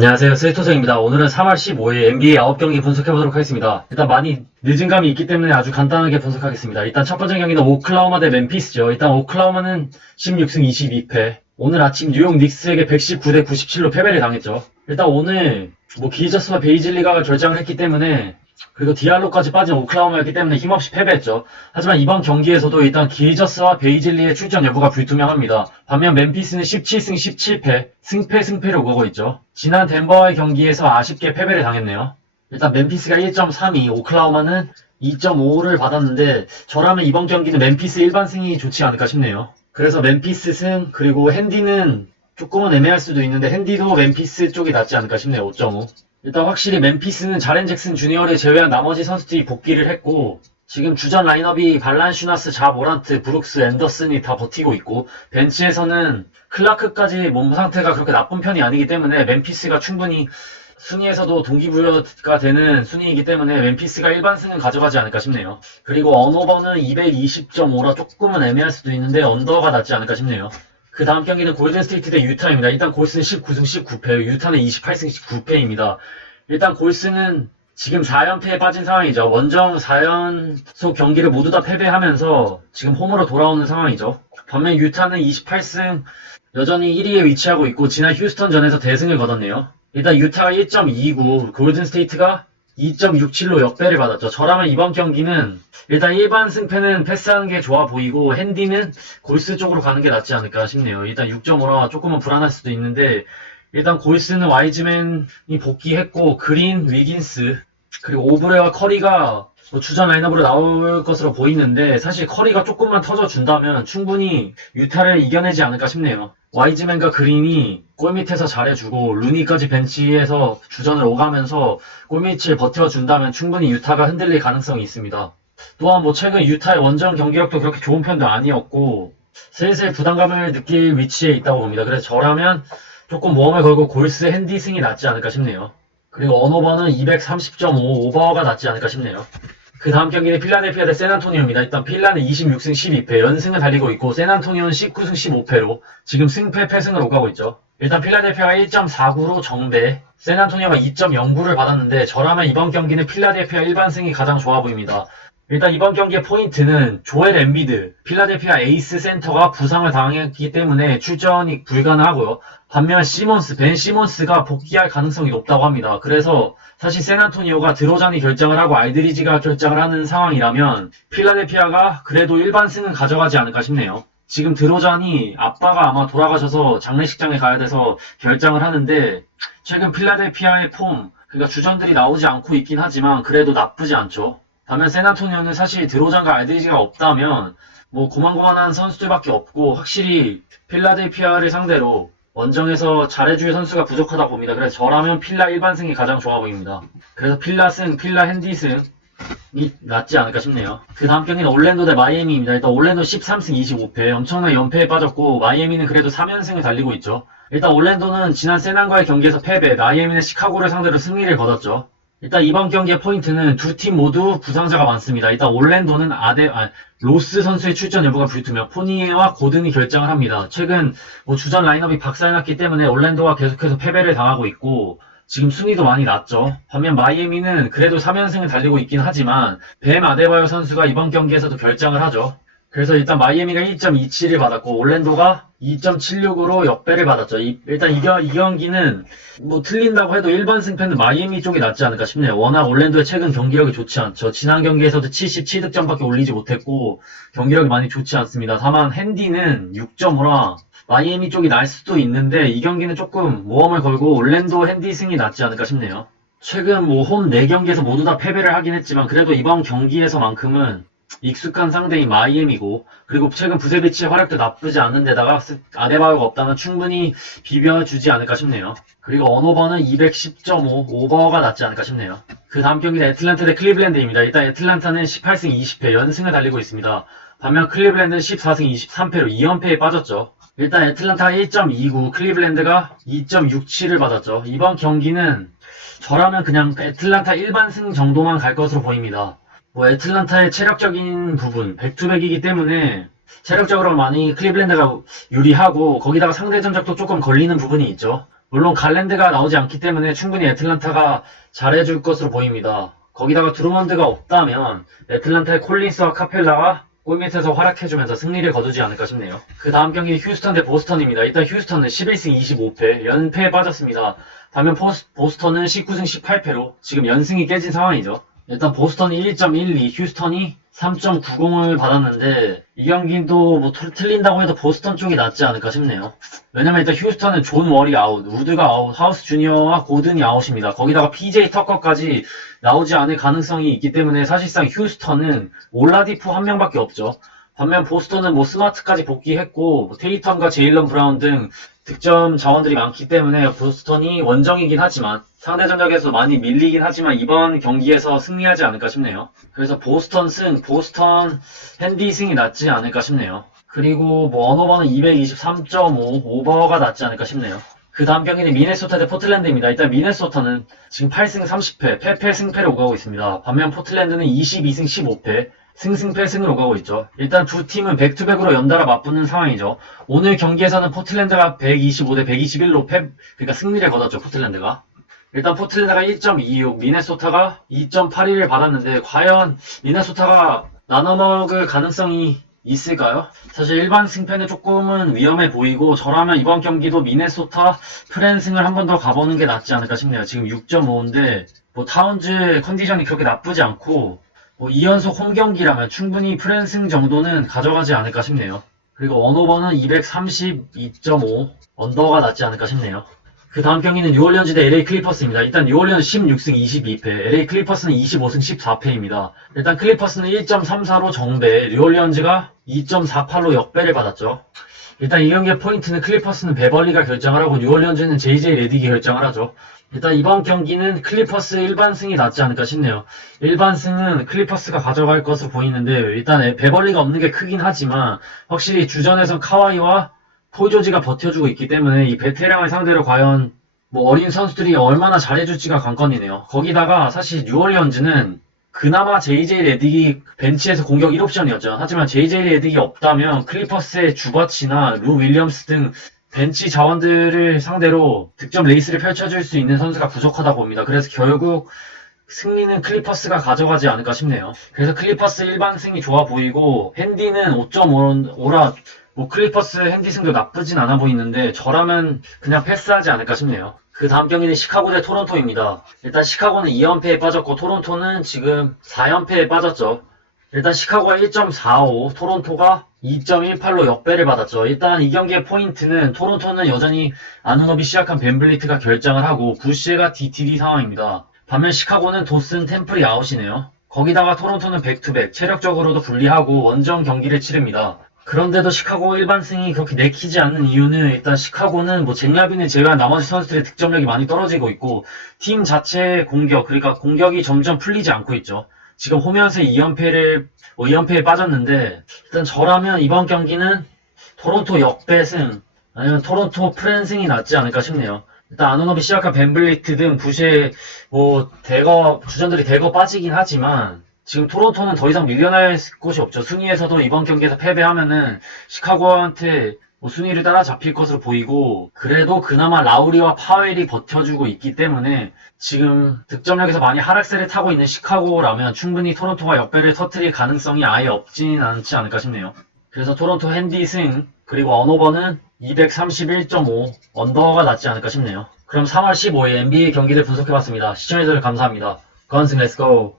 안녕하세요. 스위토성입니다. 오늘은 3월 15일 NBA 9경기 분석해보도록 하겠습니다. 일단 많이 늦은 감이 있기 때문에 아주 간단하게 분석하겠습니다. 일단 첫 번째 경기는 오클라호마 대 멤피스죠. 일단 오클라호마는 16승 22패. 오늘 아침 뉴욕 닉스에게 119대 97로 패배를 당했죠. 일단 오늘 뭐 기저스와 베이즐리가 결장을 했기 때문에 그리고 디알로까지 빠진 오클라호마였기 때문에 힘없이 패배했죠. 하지만 이번 경기에서도 일단 기저스와 베이즐리의 출전 여부가 불투명합니다. 반면 멤피스는 17승 17패, 승패 승패를 오가고 있죠. 지난 덴버와의 경기에서 아쉽게 패배를 당했네요. 일단 멤피스가 1.32, 오클라호마는 2.5를 받았는데 저라면 이번 경기는 멤피스 일반 승이 좋지 않을까 싶네요. 그래서 멤피스 승 그리고 핸디는 조금은 애매할 수도 있는데 핸디도 멤피스 쪽이 낫지 않을까 싶네요. 5.5. 일단 확실히 멤피스는 자렌 잭슨 주니어를 제외한 나머지 선수들이 복귀를 했고 지금 주전 라인업이 발란슈나스, 자 모란트, 브룩스, 앤더슨이 다 버티고 있고 벤치에서는 클라크까지 몸 상태가 그렇게 나쁜 편이 아니기 때문에 멤피스가 충분히 순위에서도 동기부여가 되는 순위이기 때문에 멤피스가 일반승은 가져가지 않을까 싶네요. 그리고 언오버는 220.5라 조금은 애매할 수도 있는데 언더가 낫지 않을까 싶네요. 그 다음 경기는 골든 스테이트 대 유타입니다. 일단 골스는 19승 19패, 유타는 28승 19패입니다. 일단 골스는 지금 4연패에 빠진 상황이죠. 원정 4연속 경기를 모두 다 패배하면서 지금 홈으로 돌아오는 상황이죠. 반면 유타는 28승 여전히 1위에 위치하고 있고 지난 휴스턴전에서 대승을 거뒀네요. 일단 유타가 1.29, 골든 스테이트가 2.67로 역배를 받았죠. 저라면 이번 경기는 일단 일반 승패는 패스하는 게 좋아 보이고 핸디는 골스 쪽으로 가는 게 낫지 않을까 싶네요. 일단 6.5라 조금은 불안할 수도 있는데 일단 골스는 와이즈맨이 복귀했고 그린, 위긴스 그리고 오브레와 커리가 뭐 주전 라인업으로 나올 것으로 보이는데 사실 커리가 조금만 터져준다면 충분히 유타를 이겨내지 않을까 싶네요. 와이즈맨과 그린이 골밑에서 잘해주고 루니까지 벤치에서 주전을 오가면서 골밑을 버텨준다면 충분히 유타가 흔들릴 가능성이 있습니다. 또한 뭐 최근 유타의 원정 경기력도 그렇게 좋은 편도 아니었고 슬슬 부담감을 느낄 위치에 있다고 봅니다. 그래서 저라면 조금 모험을 걸고 골스 핸디승이 낫지 않을까 싶네요. 그리고 언오버는 230.5 오버가 낫지 않을까 싶네요. 그 다음 경기는 필라델피아 대 샌안토니오입니다. 일단 필라는 26승 12패 연승을 달리고 있고 샌안토니오는 19승 15패로 지금 승패 패승을 오가고 있죠. 일단 필라델피아가 1.49로 정배, 샌안토니오가 2.09를 받았는데 저라면 이번 경기는 필라델피아 일반승이 가장 좋아 보입니다. 일단 이번 경기의 포인트는 조엘 엠비드, 필라델피아 에이스 센터가 부상을 당했기 때문에 출전이 불가능하고요. 반면 시몬스, 벤 시몬스가 복귀할 가능성이 높다고 합니다. 그래서 사실 샌안토니오가 드로잔이 결정을 하고 알드리지가 결정을 하는 상황이라면 필라델피아가 그래도 일반승은 가져가지 않을까 싶네요. 지금 드로잔이 아빠가 아마 돌아가셔서 장례식장에 가야 돼서 결정을 하는데 최근 필라델피아의 폼, 그러니까 주전들이 나오지 않고 있긴 하지만 그래도 나쁘지 않죠. 반면 샌안토니오는 사실 드로잔과 알드리지가 없다면 뭐 고만고만한 선수들밖에 없고 확실히 필라델피아를 상대로 원정에서 잘해줄 선수가 부족하다 봅니다. 그래서 저라면 필라 일반승이 가장 좋아 보입니다. 그래서 필라 승, 필라 핸디승이 낫지 않을까 싶네요. 그 다음 경기는 올랜도 대 마이애미입니다. 일단 올랜도 13승 25패, 엄청난 연패에 빠졌고 마이애미는 그래도 3연승을 달리고 있죠. 일단 올랜도는 지난 세난과의 경기에서 패배, 마이애미는 시카고를 상대로 승리를 거뒀죠. 일단 이번 경기의 포인트는 두 팀 모두 부상자가 많습니다. 일단 올랜도는 아데, 아, 로스 선수의 출전 여부가 불투명, 포니에와 고든이 결정을 합니다. 최근 뭐 주전 라인업이 박살났기 때문에 올랜도가 계속해서 패배를 당하고 있고 지금 순위도 많이 낮죠. 반면 마이애미는 그래도 3연승을 달리고 있긴 하지만 뱀 아데바요 선수가 이번 경기에서도 결정을 하죠. 그래서 일단 마이애미가 1.27을 받았고 올랜도가 2.76으로 역배를 받았죠. 이- 일단 이, 경- 이 경기는 뭐 틀린다고 해도 일반 승패는 마이애미 쪽이 낫지 않을까 싶네요. 워낙 올랜도의 최근 경기력이 좋지 않죠. 지난 경기에서도 77득점밖에 올리지 못했고 경기력이 많이 좋지 않습니다. 다만 핸디는 6.5라 마이애미 쪽이 날 수도 있는데 이 경기는 조금 모험을 걸고 올랜도 핸디 승이 낫지 않을까 싶네요. 최근 뭐 홈 4경기에서 모두 다 패배를 하긴 했지만 그래도 이번 경기에서만큼은 익숙한 상대인 마이애미고 그리고 최근 부세비치의 활약도 나쁘지 않은 데다가 스- 아데바요가 없다면 충분히 비벼주지 않을까 싶네요. 그리고 언오버는 210.5 오버가 낫지 않을까 싶네요. 그 다음 경기는 애틀란타 대 클리블랜드입니다. 일단 애틀란타는 18승 20패 연승을 달리고 있습니다. 반면 클리블랜드는 14승 23패로 2연패에 빠졌죠. 일단 애틀란타가 1.29, 클리블랜드가 2.67을 받았죠. 이번 경기는 저라면 그냥 애틀란타 일반승 정도만 갈 것으로 보입니다. 뭐 애틀란타의 체력적인 부분, 백투백이기 때문에 체력적으로 많이 클리블랜드가 유리하고 거기다가 상대 전적도 조금 걸리는 부분이 있죠. 물론 갈랜드가 나오지 않기 때문에 충분히 애틀란타가 잘해줄 것으로 보입니다. 거기다가 드루먼드가 없다면 애틀란타의 콜린스와 카펠라가 골밑에서 활약해주면서 승리를 거두지 않을까 싶네요. 그 다음 경기는 휴스턴 대 보스턴입니다. 일단 휴스턴은 11승 25패, 연패에 빠졌습니다. 반면 포스- 보스턴은 19승 18패로 지금 연승이 깨진 상황이죠. 일단 보스턴이 1.12, 휴스턴이 3.90을 받았는데 이 경기도 뭐 틀- 틀린다고 해도 보스턴 쪽이 낫지 않을까 싶네요. 왜냐면 일단 휴스턴은 존 월이 아웃, 우드가 아웃, 하우스 주니어와 고든이 아웃입니다. 거기다가 PJ 터커까지 나오지 않을 가능성이 있기 때문에 사실상 휴스턴은 올라디프 한 명밖에 없죠. 반면 보스턴은 뭐 스마트까지 복귀했고 뭐 테이텀과 제일런 브라운 등 득점 자원들이 많기 때문에 보스턴이 원정이긴 하지만 상대 전적에서 많이 밀리긴 하지만 이번 경기에서 승리하지 않을까 싶네요. 그래서 보스턴 승, 보스턴 핸디 승이 낫지 않을까 싶네요. 그리고 뭐 언어버는 223.5 오버가 낫지 않을까 싶네요. 그 다음 경기는 미네소타 대 포틀랜드입니다. 일단 미네소타는 지금 8승 30패, 패패 승패를 오가고 있습니다. 반면 포틀랜드는 22승 15패, 승승패 승을 오가고 있죠. 일단 두 팀은 백투백으로 연달아 맞붙는 상황이죠. 오늘 경기에서는 포틀랜드가 125대 121로 패, 그러니까 승리를 거뒀죠, 포틀랜드가. 일단 포틀랜드가 1.26, 미네소타가 2.81을 받았는데, 과연 미네소타가 나눠먹을 가능성이 있을까요? 사실 일반 승패는 조금은 위험해 보이고, 저라면 이번 경기도 미네소타 프랜승을 한 번 더 가보는 게 낫지 않을까 싶네요. 지금 6.5인데, 뭐 타운즈 컨디션이 그렇게 나쁘지 않고, 뭐 2연속 홈 경기라면 충분히 프랜승 정도는 가져가지 않을까 싶네요. 그리고 언오버는 232.5 언더가 낫지 않을까 싶네요. 그 다음 경기는 뉴올리언즈 대 LA 클리퍼스입니다. 일단 뉴올리언즈 16승 22패, LA 클리퍼스는 25승 14패입니다. 일단 클리퍼스는 1.34로 정배, 뉴올리언즈가 2.48로 역배를 받았죠. 일단 이 경기의 포인트는 클리퍼스는 베벌리가 결정을 하고 뉴올리언즈는 JJ 레딕이 결정을 하죠. 일단 이번 경기는 클리퍼스 일반승이 낫지 않을까 싶네요. 일반승은 클리퍼스가 가져갈 것으로 보이는데 일단 베벌리가 없는 게 크긴 하지만 확실히 주전에선 카와이와 포조지가 버텨주고 있기 때문에 이 베테랑을 상대로 과연 뭐 어린 선수들이 얼마나 잘해줄지가 관건이네요. 거기다가 사실 뉴올리언즈는 그나마 JJ 레딕이 벤치에서 공격 1옵션이었죠. 하지만 JJ 레딕이 없다면 클리퍼스의 주버치나 루 윌리엄스 등 벤치 자원들을 상대로 득점 레이스를 펼쳐줄 수 있는 선수가 부족하다 봅니다. 그래서 결국 승리는 클리퍼스가 가져가지 않을까 싶네요. 그래서 클리퍼스 일반승이 좋아 보이고 핸디는 5.5라 뭐 클리퍼스 핸디 승도 나쁘진 않아 보이는데 저라면 그냥 패스하지 않을까 싶네요. 그 다음 경기는 시카고 대 토론토입니다. 일단 시카고는 2연패에 빠졌고 토론토는 지금 4연패에 빠졌죠. 일단 시카고가 1.45, 토론토가 2.18로 역배를 받았죠. 일단 이 경기의 포인트는 토론토는 여전히 아누노비 시작한 벤블리트가 결정을 하고 부시가 DTD 상황입니다. 반면 시카고는 도슨 템플이 아웃이네요. 거기다가 토론토는 백투백, 체력적으로도 불리하고 원정 경기를 치릅니다. 그런데도 시카고 일반승이 그렇게 내키지 않는 이유는 일단 시카고는 뭐 잭라빈을 제외한 나머지 선수들의 득점력이 많이 떨어지고 있고 팀 자체의 공격, 그러니까 공격이 점점 풀리지 않고 있죠. 지금 홈에서 2연패를, 뭐 2연패에 빠졌는데, 일단 저라면 이번 경기는 토론토 역배승, 아니면 토론토 프랜승이 낫지 않을까 싶네요. 일단 아노노비 시아카 벤블리트 등 부시의 뭐 대거, 주전들이 대거 빠지긴 하지만, 지금 토론토는 더 이상 밀려날 곳이 없죠. 순위에서도 이번 경기에서 패배하면은 시카고한테 뭐 순위를 따라잡힐 것으로 보이고 그래도 그나마 라우리와 파웰이 버텨주고 있기 때문에 지금 득점력에서 많이 하락세를 타고 있는 시카고라면 충분히 토론토가 역배를 터트릴 가능성이 아예 없진 않지 않을까 싶네요. 그래서 토론토 핸디 승 그리고 언오버는 231.5 언더가 낫지 않을까 싶네요. 그럼 3월 15일 NBA 경기를 분석해봤습니다. 시청해주셔서 감사합니다. 건승 렛츠고!